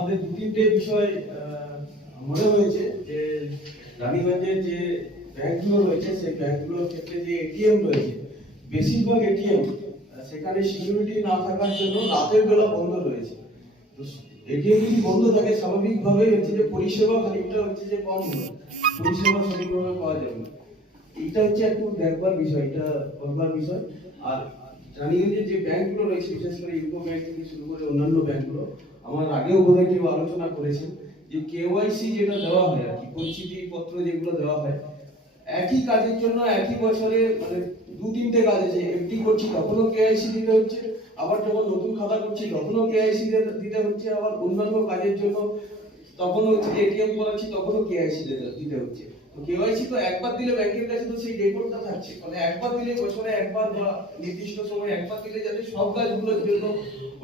আমাদের দু তিনটে বিষয় মনে হয়েছে যে রানীগঞ্জের যে ব্যাংকগুলো রয়েছে সেই ব্যাংকগুলোর ক্ষেত্রে যে এটিএম রয়েছে বেশিরভাগ এটিএম সেখানে সিকিউরিটি না থাকার জন্য রাতের বেলা বন্ধ রয়েছে। তো এটিএম যদি বন্ধ থাকে স্বাভাবিকভাবেই হচ্ছে যে পরিষেবা খানিকটা হচ্ছে যে কম হবে, পরিষেবা সঠিকভাবে পাওয়া যাবে না। এটা হচ্ছে একটু দেখবার বিষয়, এটা বলবার বিষয়। আর রানীগঞ্জের যে ব্যাংকগুলো রয়েছে বিশেষ করে ইউকো ব্যাংক থেকে শুরু করে অন্যান্য ব্যাংকগুলো, আমার আগেও বোধহয় কেউ আলোচনা করেছেন যে কেওয়াইসি যেটা দেওয়া হয় আর কি, পরিচিতি পত্র যেগুলো দেওয়া হয় একই কাজের জন্য একই বছরে মানে দু তিনটে কাজ আছে। এফডি করছি তখনও কেওয়াইসি দিতে হচ্ছে, আবার যখন নতুন খাতা করছি তখনও কেওয়াইসি দিতে হচ্ছে, আবার অন্যান্য কাজের জন্য তখন হচ্ছে এটিএম করাচ্ছি তখনও কেওয়াইসি দিতে হচ্ছে। তো কেওয়াইসি তো একবার দিলে ব্যাংকের কাছে তো সেই রেকর্ডটা থাকছে, মানে একবার দিলে বছরে একবার বা নির্দিষ্ট সময় একবার দিলে যাতে সব কাজগুলোর জন্য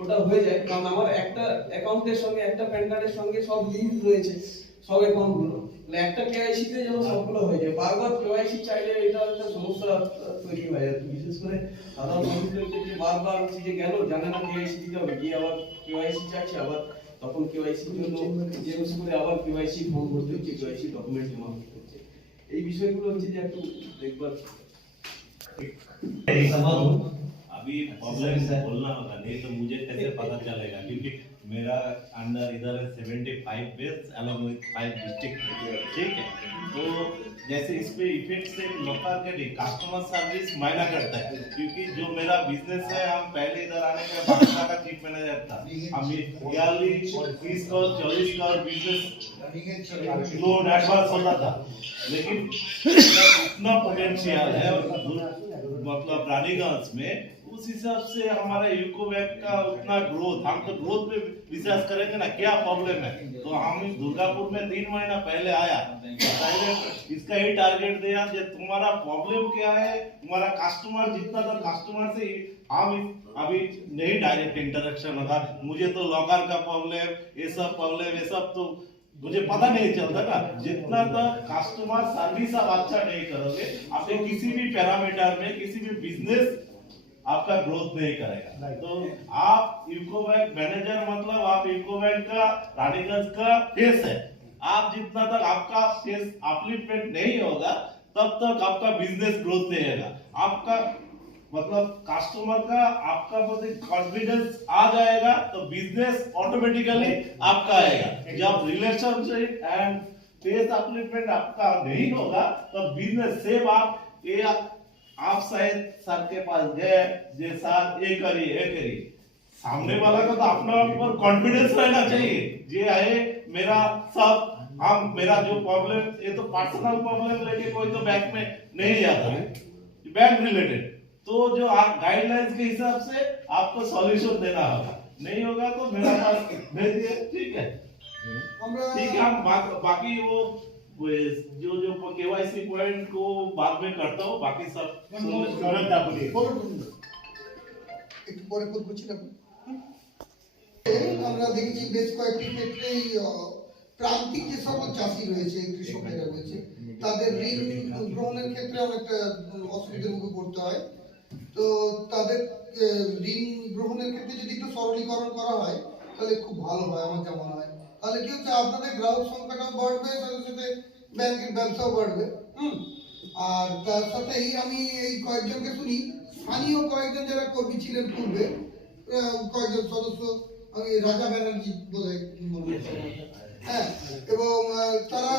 ওটা হয়ে যায়। কারণ আমার একটা অ্যাকাউন্টের সঙ্গে একটা প্যান কার্ডের সঙ্গে সব লিংক রয়েছে, সব অ্যাকাউন্টগুলো, মানে একটা কেওয়াইসি তে যেন সবগুলো হয়ে যায়। বারবার কেওয়াইসি চাইলে এটা একটা সমস্যা তৈরি হয় আর কি, বিশেষ করে সাধারণ মানুষদের ক্ষেত্রে বারবার হচ্ছে যে গেল জানে না কেওয়াইসি দিতে হবে, গিয়ে আবার কেওয়াইসি চাইছে, আবার তখন কেওয়াইসির জন্য জেরক্স করে আবার কেওয়াইসি ফর্ম ভরতে হচ্ছে, কেওয়াইসি ডকুমেন্ট জমা করতে হচ্ছে। এই বিষয়গুলো হচ্ছে যে একটু দেখবার। अभी प्रॉब्लम बोलना होगा, नहीं तो मुझे कैसे पता चलेगा, क्योंकि मेरा अंडर इधर है 75 बेस अलॉन्ग विद 5 डिस्ट्रिक्ट, ठीक है। तो जैसे इस पे इफेक्ट से लोकल के लिए कस्टमर सर्विस मायना करता है, क्योंकि जो मेरा बिजनेस है, हम पहले इधर आने के बाद का चीफ मैनेजर था, हम yearly 30 crore 40 crore business loan advance होता था, लेकिन इतना पोटेंशियल है मतलब रानीगंज में, उस हिसाब से हमारा यूको बैंक का उतना ग्रोथ, हम तो ग्रोथ पे विश्वास करेंगे ना, क्या प्रॉब्लम है। तो हम दुर्गापुर में 3 महीना पहले आया, इसका ही टारगेट दिया कि तुम्हारा प्रॉब्लम क्या है, तुम्हारा कस्टमर जितना था कस्टमर से हम अभी नहीं डायरेक्ट इंटरेक्शन होगा, मुझे तो लॉकर का प्रॉब्लम ये सब तो मुझे पता नहीं चलता ना, जितना तक कस्टमर सर्विस आप अच्छा नहीं करोगे, आपके किसी भी पैरामीटर में किसी भी बिजनेस आपका ग्रोथ नहीं करेगा। तो आप यूको बैंक मैनेजर मतलब आप यूको बैंक का रानीगंज का फेस है, आप जितना तक आपका फेस अपलिफ्टमेंट नहीं होगा तब तक आपका बिजनेस ग्रोथ नहीं होगा। आपका मतलब कस्टमर का आपका कॉन्फिडेंस आ जाएगा तो बिजनेस ऑटोमेटिकली आपका आएगा। जब रिलेशनशिप एंड फेस अपलिफ्टमेंट आपका नहीं होगा तो बिजनेस सेम आप शायद सर के पास गए जे सर ये करिए, सामने वाला को तो अपना ऊपर कॉन्फिडेंस रहना चाहिए, जे है मेरा सब हम मेरा जो प्रॉब्लम ये तो पर्सनल प्रॉब्लम लेके कोई तो बैंक में नहीं जाता है, बैंक रिलेटेड, तो जो आप गाइडलाइंस के हिसाब से आपको सॉल्यूशन देना होगा, नहीं होगा तो मेरा पास भेजिए, ठीक है। ठीक है, हम बाकी वो जो केवाईसी पॉइंट को बाद में करता हूँ, बाकी सब একটু পরে করছি না। আমরা দেখেছি বেশ কয়েকটি ক্ষেত্রে প্রান্তিক যে সকল চাষি রয়েছে, কৃষকেরা রয়েছে, তাদের ঋণ গ্রহণের ক্ষেত্রে অনেকটা অসুবিধার মুখে পড়তে হয়। তো তাদের ঋণ গ্রহণের ক্ষেত্রে যদি একটু সরলীকরণ করা হয় তাহলে খুব ভালো হয় আমার যা মনে হয়। তাহলে কি হচ্ছে, আপনাদের গ্রাহক সংখ্যাটাও বাড়বে, সাথে সাথে ব্যাংকের ব্যবসাও বাড়বে। আর তার সাথেই আমি এই কয়েকজনকে শুনি, স্থানীয় কয়েকজন যারা কর্মী ছিলেন পূর্বে, কয়েকজন সদস্য, আমি রাজা ব্যানার্জি বোধহয় মনে হচ্ছে, হ্যাঁ, এবং তারা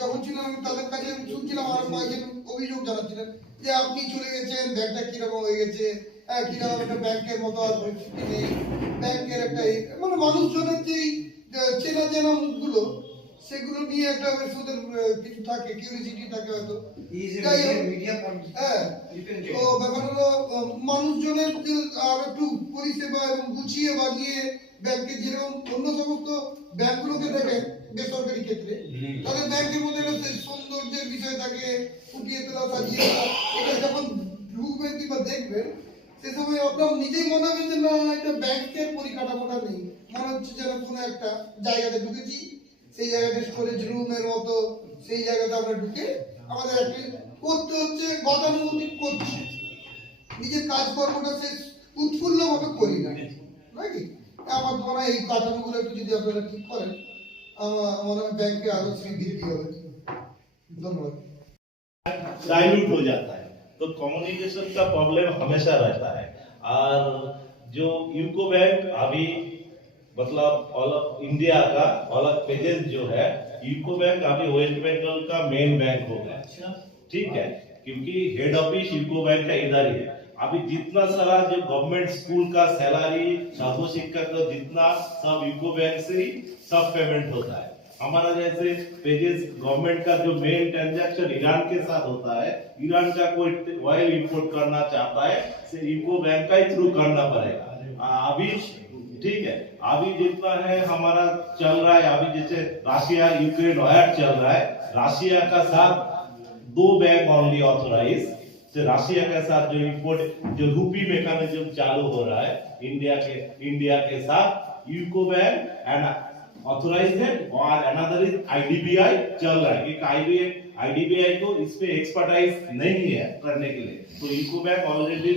যখন ছিলেন আমি তাদের কাছে শুনছিলাম আরো কয়েকজন অভিযোগ জানাচ্ছিলেন যে আপনি চলে গেছেন, ব্যাংকটা কিরকম হয়ে গেছে, কিরকম একটা ব্যাংকের মতো আর পরিস্থিতি নেই, ব্যাংকের একটা মানে মানুষজনের যেই চেনা চেনা মুখগুলো সেগুলো নিয়ে একটা ওদের কিছু থাকে, কিউরিসিটি থাকে হয়তো। হ্যাঁ, তো ব্যাপার হলো মানুষজনের আর একটু পরিষেবা এবং গুছিয়ে বানিয়ে ব্যাংকে যেরকম অন্য সমস্ত ব্যাংকগুলোকে দেখেন বেসরকারি ক্ষেত্রে, তাদের ব্যাংকের মধ্যে সৌন্দর্যের বিষয় থাকে, ফুটিয়ে তোলা, সাজিয়ে তোলা, এটা যখন ঢুকবেন কিংবা দেখবেন সে সময় আপনার নিজেই মনে হবে যে না, এটা ব্যাংকের পরিকাঠামোটা নেই, মনে হচ্ছে যেন কোনো একটা জায়গাতে ঢুকেছি, সেই জায়গাটা স্টোরেজ রুমের মতো, সেই জায়গাতে আমরা ঢুকে আমাদের করতে হচ্ছে, গতানুগতিক করছি, নিজের কাজকর্মটা সে উৎফুল্ল ভাবে করি না, নাকি? আমার মনে হয় এই কাঠামোগুলো একটু যদি আপনারা ঠিক করেন আমার মনে হয় ব্যাংকে আরো বৃদ্ধি হবে। ধন্যবাদ। डाइल्यूट हो जाता है तो कम्युनिकेशन का प्रॉब्लम हमेशा रहता है। और जो यूको बैंक अभी मतलब ऑल ऑफ इंडिया का ऑल ऑफ पेजेस जो है यूको बैंक अभी वेस्ट बंगाल का मेन बैंक हो गया। ठीक है, क्योंकि हेड ऑफिस यूको बैंक का इधर ही है। अभी जितना सारा जो गवर्नमेंट स्कूल का सैलरी सर्व शिक्षक का जितना सब यूको बैंक से ही सब पेमेंट होता है। हमारा जैसे पेजेस गवर्नमेंट का जो मेन ट्रांजैक्शन ईरान के साथ होता है, ईरान का कोई ऑयल इंपोर्ट करना चाहता है से यूको बैंक का ही थ्रू करना पड़ेगा। अभी ठीक है, अभी जितना है हमारा चल रहा है, अभी जैसे रशिया यूक्रेन वॉर चल रहा है, रशिया का साथ 2 बैंक ओनली ऑथोराइज से रशिया के साथ जो इंपोर्ट जो रूपी मैकेनिज्म चालू हो रहा है इंडिया के साथ यूको बैंक एंड ऑथोराइज्ड और अनदर इज आईडीबीआई चल रहा है। क्योंकि आईडीबीआई को इस पे एक्सपर्टाइज नहीं है करने के लिए, तो यूको बैंक ऑलरेडी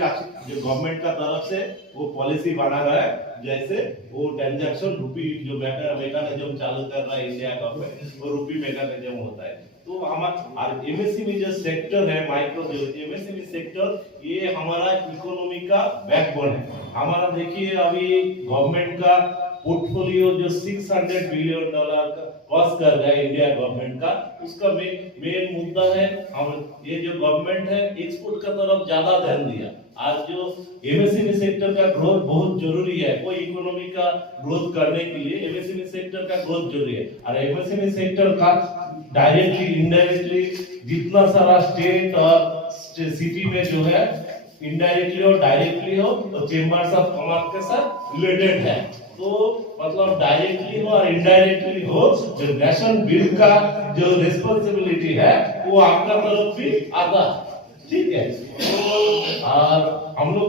जो गवर्नमेंट का तरफ से वो पॉलिसी बना रहा है, जैसे वो ट्रांजैक्शन रूपी जो मैकेनिज्म चालू कर रहा है इंडिया गवर्नमेंट, वो रूपी मैकेनिज्म होता है। तो हमारा एमएसएमई जो सेक्टर है माइक्रो जो एमएसएमई सेक्टर ये हमारा इकोनॉमी का बैकबोन है। हमारा देखिए अभी गवर्नमेंट का पोर्टफोलियो जो $600 बिलियन का क्रॉस कर गया इंडिया गवर्नमेंट का, उसका मेन मुद्दा है हम ये जो गवर्नमेंट है एक्सपोर्ट का तरफ ज्यादा ध्यान दिया। आज जो एमएसएमई सेक्टर का ग्रोथ बहुत जरूरी है, कोई इकोनॉमी का ग्रोथ करने के लिए एमएसएमई सेक्टर का ग्रोथ जरूरी है। और एमएसएमई सेक्टर का डायरेक्टली इनडायरेक्टली जितना सारा स्टेट और सिटी में जो है इनडायरेक्टली और डायरेक्टली हो तो चेंबर्स ऑफ कॉमर्स के साथ रिलेटेड है। तो मतलब डायरेक्टली हो और इनडायरेक्टली हो जो नेशन बिल्ड का जो रिस्पांसिबिलिटी है वो आपका तरफ भी आता है। ठीक है, तो और हम लोग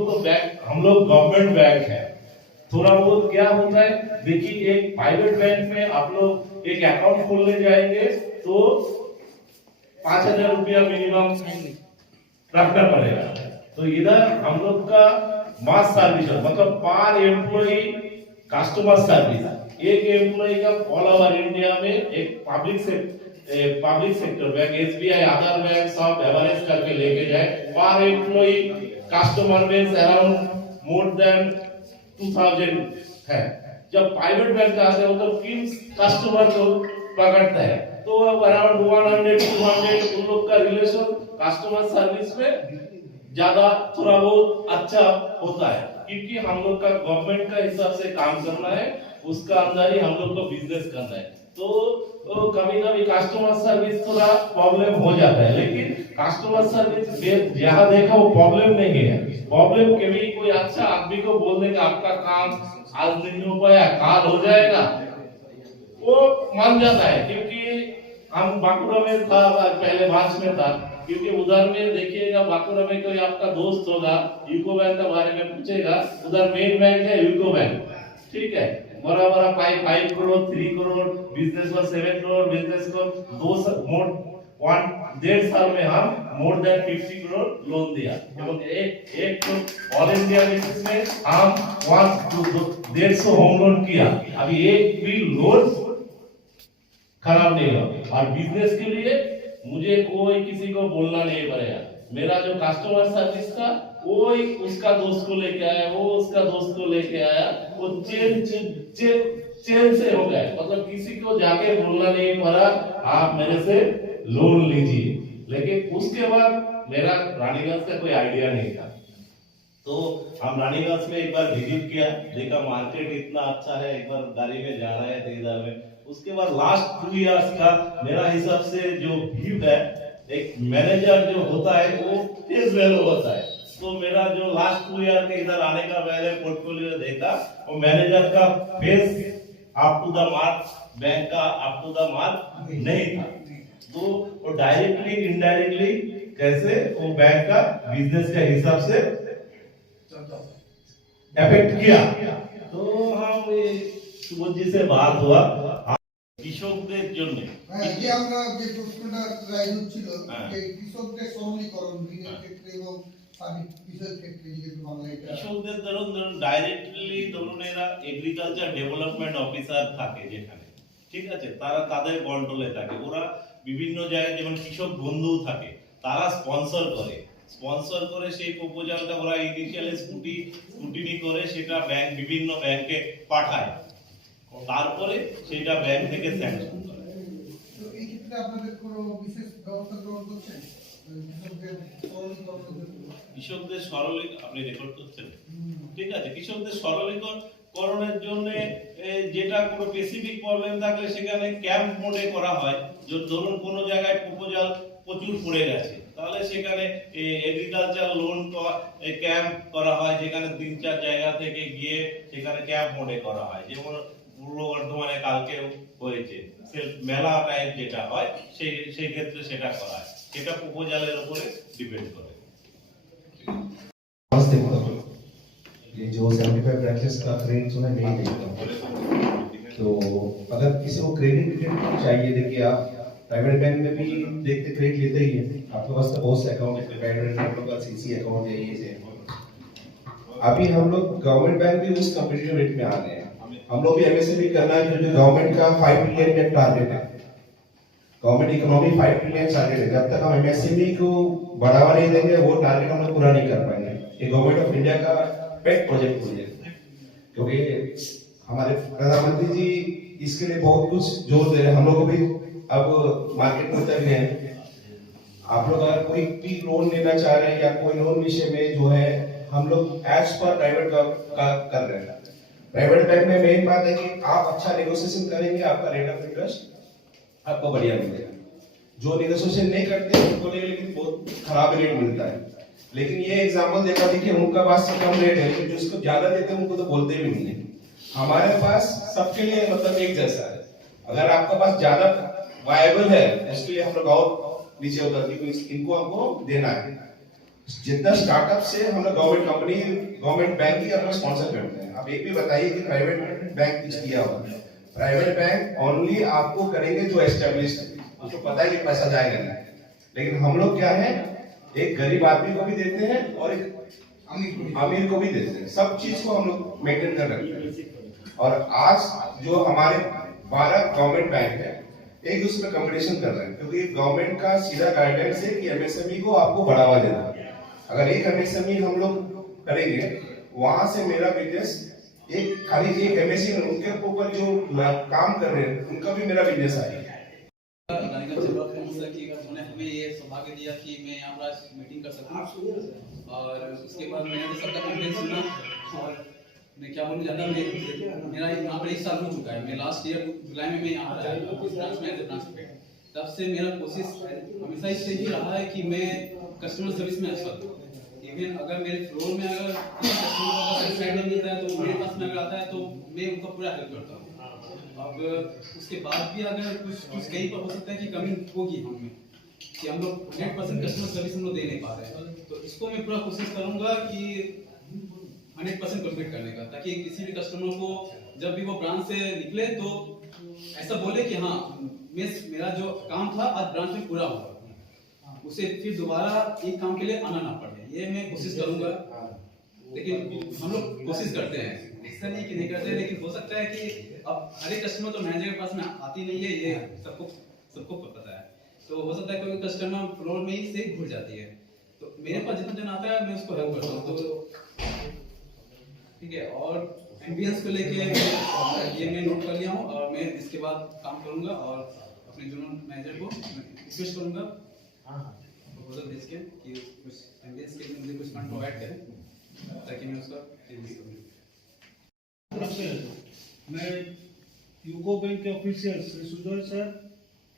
गवर्नमेंट बैंक है, थोड़ा बहुत क्या होता है देखिए एक प्राइवेट बैंक में आप लोग एक अकाउंट खोलने जाएंगे तो 5,000 रुपया मिनिमम रखना पड़ेगा। तो इधर हम लोग का मास सर्विस मतलब पर एम्प्लॉय कस्टमर सर्विस एक एम्प्लॉय का ऑल ओवर इंडिया में एक public sector bank SBI other bank सब एवरेज करके लेके जाए पर employ customer base around more than 2000 है। जब प्राइवेट बैंक आते हो तो किन कस्टमर को पकड़ता है तो अराउंड 100-200 उन लोग का रिलेशन कस्टमर सर्विस में ज्यादा थोड़ा बहुत अच्छा होता है, क्योंकि हम लोग का गवर्नमेंट का हिसाब से काम करना है, उसका अंदर ही हम लोग को बिजनेस करना है। तो कभी-कभी कस्टमर सर्विस थोड़ा प्रॉब्लम हो जाता है, लेकिन कस्टमर सर्विस जहाँ देखा वो प्रॉब्लम नहीं है। प्रॉब्लम कभी कोई अच्छा आदमी को बोल देगा आपका काम आज नहीं हो पाया काल हो जाएगा, वो मान जाता है। क्योंकि हम बांकुड़ा में था पहले मार्च में था, क्योंकि उधर में देखिएगा बांकुड़ा में कोई आपका दोस्त होगा यूको बैंक के बारे में पूछेगा, उधर मेन बैंक है यूको बैंक। ठीक है, बड़ा 5 करोड़ 3 करोड़ बिजनेस को 7 करोड़ बिजनेस को 1.5 साल में हम मोर देन 50 करोड़ लोन दिया এবং एक ऑल इंडिया बेसिस में हम 150 होम लोन किया। अभी एक भी लोन खराब नहीं हुआ। और बिजनेस के लिए मुझे कोई किसी को बोलना नहीं पड़ेगा, मेरा जो कस्टमर सर्विस था वो उसका दोस्त को लेके आया, वो उसका दोस्त को लेके आया, वो चेन से हो गया। मतलब किसी को जाके बोलना नहीं पड़ा आप मेरे से लोन लीजिए। लेकिन उसके बाद मेरा रानीगंज का कोई आइडिया नहीं था, तो हम रानीगंज में एक बार विजिट किया, देखा मार्केट इतना अच्छा है, एक बार गाड़ी में जा रहे थे इधर में। उसके बाद लास्ट 2 इयर्स का मेरा हिसाब से जो व्यू है, एक मैनेजर जो होता है वो फेस वैल्यू होता है। तो मेरा जो लास्ट 2 ईयर के इधर आने का मैंने पोर्टफोलियो देखा, वो मैनेजर का face up to the mark, bank का अप टू द मार्क नहीं था। तो वो डायरेक्टली इनडायरेक्टली कैसे वो बैंक का बिजनेस के हिसाब से इफेक्ट किया। तो हम सुबोध जी से बात हुआ কৃষকদের জন্য যে আমরা যে প্রশ্নটা রাইজ হচ্ছিল যে কৃষকদের সবলীকরণ ঋণের ক্ষেত্রে এবং সার্বিক বিষয়ের ক্ষেত্রে যেহেতু বাংলা এটা কৃষকদের ধরুন ডাইরেক্টলি ধরুন এরা এগ্রিকালচার ডেভেলপমেন্ট অফিসার থাকে যেখানে, ঠিক আছে, তারা তাদের কন্ট্রোলে থাকে। ওরা বিভিন্ন জায়গায় যেমন কৃষক বন্ধু থাকে, তারা স্পন্সর করে সেই প্রপোজালটা ওরা ইনিশিয়ালি স্কুটিনি করে সেটা বিভিন্ন ব্যাংকে পাঠায়, তারপরে সেটা ব্যাংক থেকে স্যাংশন করে। তো এই ক্ষেত্রে আপনাদের কোনো বিশেষ ব্যবস্থা গ্রহণ করছেন কৃষকদের সরলীকরণের জন্য? কৃষকদের আপনি রেকর্ড করছেন, ঠিক আছে, কৃষকদের সরলীকরণের জন্য যেটা কোনো স্পেসিফিক প্রবলেম থাকলে সেখানে ক্যাম্প মোডে করা হয়। ধরুন কোনো জায়গায় প্রপোজাল প্রচুর পড়ে গেছে, তাহলে সেখানে এগ্রিকালচার লোন ক্যাম্প করা হয়, যেখানে 3-4 জায়গা থেকে গিয়ে সেখানে ক্যাম্প মোডে করা হয়। যেমন পূর্ব বর্ধমানে কালকেও হয়েছে মেলা টাইপ যেটা হয় সেই ক্ষেত্রে সেটা করা হয়, সেটা প্রপোজালের উপরে ডিপেন্ড করে। ये जो 75 ब्रांचेस का क्रेडिट जो है नहीं देता, तो अगर किसी को क्रेडिट चाहिए, देखिए आप प्राइवेट बैंक में भी देखते क्रेडिट लेते ही है, आपके पास तो बहुत से अकाउंट है, प्राइवेट बैंक का सीसी अकाउंट है, ये से अभी हम लोग गवर्नमेंट बैंक भी उस कॉम्पिटिटिव रेट में आ गए हैं। हम लोग भी एमएसएमई करना है, क्योंकि गवर्नमेंट का 5 ट्रिलियन का टारगेट है, गवर्नमेंट इकोनॉमी 5 ट्रिलियन टारगेट है। जब तक हम एमएसएमई को बढ़ावा नहीं देंगे, वो टारगेट हम लोग पूरा नहीं कर पाएंगे। ये गवर्नमेंट ऑफ इंडिया का पेट प्रोजेक्ट हो जाए, क्योंकि हमारे प्रधानमंत्री जी इसके लिए बहुत कुछ जोर दे रहे हैं। हम लोग को भी अब मार्केट में उतर गए हैं। आप लोग अगर कोई भी लोन लेना चाह रहे हैं या कोई लोन विषय में जो है, हम लोग एज पर प्राइवेट का कर रहे हैं। प्राइवेट बैंक में मेन बात है कि आप अच्छा नेगोशिएशन करेंगे, आपका रेट ऑफ इंटरेस्ट आपको बढ़िया मिलेगा। जो नेगोशिएशन नहीं करते उनको लेकिन बहुत खराब रेट मिलता है। लेकिन ये एग्जांपल देखा देखिए, उनका पास कम रेट है, लेकिन जिसको ज्यादा देते हैं उनको तो बोलते भी नहीं है। हमारे पास सबके लिए मतलब एक जैसा है। अगर आपका पास ज्यादा वायबल है, इसके लिए हम लोग और नीचे उतर के इनको हमको देना है। जितना स्टार्टअप से हम लोग गवर्नमेंट बैंक ही अपना स्पॉन्सर करते हैं। आप एक भी बताइए कि प्राइवेट बैंक कुछ किया हुआ है? प्राइवेट बैंक ओनली आपको करेंगे जो एस्टेब्लिश है, उसको पता है कि पैसा जाएगा नहीं। लेकिन हम लोग क्या है, एक गरीब आदमी को भी देते हैं और एक अमीर को भी देते हैं। सब चीज को हम लोग मेंटेन कर रखते हैं। और आज जो हमारे 12 गवर्नमेंट बैंक है, एक दूसरे में कंपटीशन कर रहे हैं, क्योंकि गवर्नमेंट का सीधा गाइडेंस है कि एमएसएमई को आपको बढ़ावा देना है। अगर एक एमएसएमई हम लोग करेंगे, वहां से मेरा बिजनेस एक खाली एक एमएसएमई उनके ऊपर जो काम कर रहे हैं उनका भी मेरा बिजनेस आएगा। हमें ये सौभाग्य दिया कि मैं यहाँ पर आज मीटिंग कर सकूँ, और उसके बाद मैंने सबका कंप्लेंट सुना, और मैं क्या बोलूँ ज़्यादा, मेरा यहाँ पर 1 साल हो चुका है। मैं लास्ट ईयर जुलाई में मैं यहाँ पर आया ब्रांच में एज ए ब्रांच हेड। तब से मेरा कोशिश हमेशा इससे ही रहा है कि मैं कस्टमर सर्विस में अच्छा दूँ। इवन अगर मेरे फ्लोर में अगर कस्टमर को सेटिस्फाइड नहीं मिलता है तो मेरे पास में अगर आता है तो मैं उनका पूरा हेल्प करता हूँ। अब उसके बाद भी अगर कुछ कहीं पर हो सकता है कि कमी होगी हमें, कि हम लोग 100% कस्टमर सर्विस हम लोग दे नहीं पा रहे हैं, तो इसको मैं पूरा कोशिश करूंगा कि 100% कंप्लीट करने का, ताकि किसी भी कस्टमर को जब भी वो ब्रांच से निकले तो ऐसा बोले कि हाँ मेरा जो काम था आज ब्रांच में पूरा हुआ, उसे फिर दोबारा एक काम के लिए आना ना पड़े। ये मैं कोशिश करूंगा। लेकिन हम लोग कोशिश करते हैं, ऐसा नहीं कि नहीं करते, लेकिन हो सकता है कि अब हर एक कस्टमर तो मैनेजर के पास में आती नहीं है, ये सबको पता है। तो हो सकता है कोई कस्टमर फ्लोर में ही से घुस जाती है, तो मेरे पास जितना जन आता है मैं उसको हेल्प करता हूँ। तो ठीक है, और एम्बियंस को लेके ये मैं नोट कर लिया हूँ, और मैं इसके बाद काम करूंगा और अपने जोनल मैनेजर को रिक्वेस्ट करूंगा प्रपोजल भेज के कि कुछ एम्बियंस के लिए मुझे कुछ फंड प्रोवाइड करें, ताकि मैं उसका यूज करूँ। मैं यूको बैंक के official Shri Sujay sir,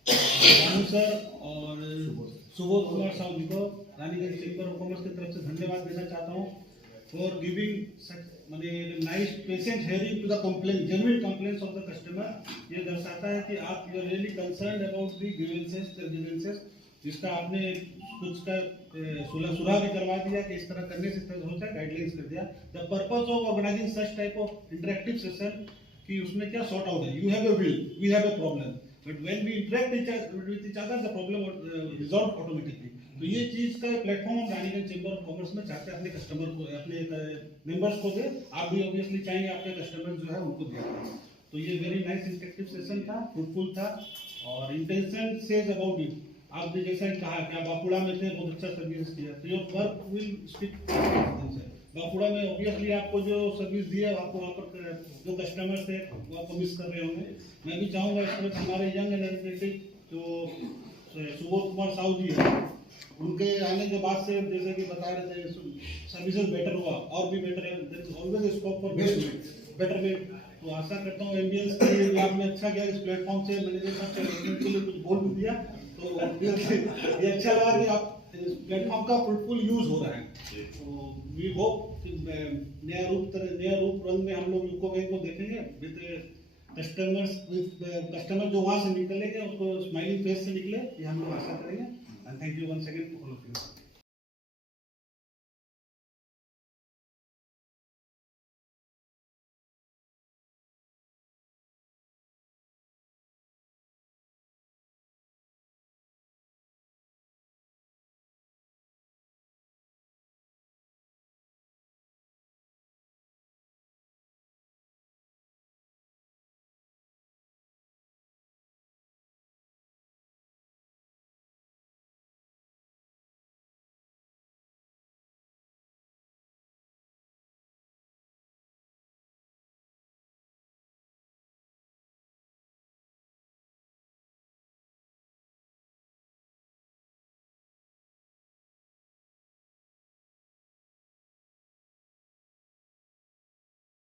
Bhanu sir और सुबोध कुमार साहू जी को रानीगंज चैम्बर ऑफ कॉमर्स की तरफ से धन्यवाद देना चाहता हूँ for giving nice patient hearing to the complaint, genuine complaints of the customer. ये दर्शाता है कि आप you are really concerned about the grievances, जिसका आपने कुछ का सुलह भी करवा दिया कि इस तरह करने से होता है, गाइडलाइंस कर दिया। The purpose of organising such type of interactive session कि उसमें क्या सॉर्ट आउट है, you have a will, we have a problem, but when we interact with each other the problem resolve automatically. तो ये चीज का प्लेटफॉर्म हम Raniganj chamber of commerce में चाहते हैं अपने कस्टमर को, अपने मेंबर्स को दे। आप भी ऑब्वियसली चाहेंगे आपके कस्टमर जो है उनको दिया। तो ये वेरी नाइस इंटरेक्टिव सेशन था, फ्रूटफुल था और इंटेंशन सेज अबाउट इट। आपने जैसा कहा कि आप बाकुड़ा में थे, बहुत अच्छा सर्विस किया, तो your work will speak. Bankura में ऑब्वियसली आपको जो सर्विस दी है, आपको वहाँ पर जो कस्टमर थे वो आपको मिस कर रहे होंगे। मैं भी चाहूँगा इस तरह हमारे यंग एनर्जेटिक जो सुबोध कुमार साहू जी है, उनके आने के बाद से जैसे कि बता रहे थे सर्विसेज बेटर हुआ और भी बेटर है। There is always scope for betterment. तो आशा करता हूँ एमबीएस के लिए आपने अच्छा किया, इस प्लेटफॉर्म से मैंने के लिए कुछ बोल भी दिया, तो ये अच्छा लगा कि आप इस प्लेटफॉर्म का फ्रूटफुल यूज हो रहा है। तो वी होप नया रूप रंग में हम लोग यूको बैंक को देखेंगे विद कस्टमर जो वहाँ से निकलेंगे उसको स्माइलिंग फेस से निकले, ये हम लोग आशा करेंगे। And thank you once again for all of you.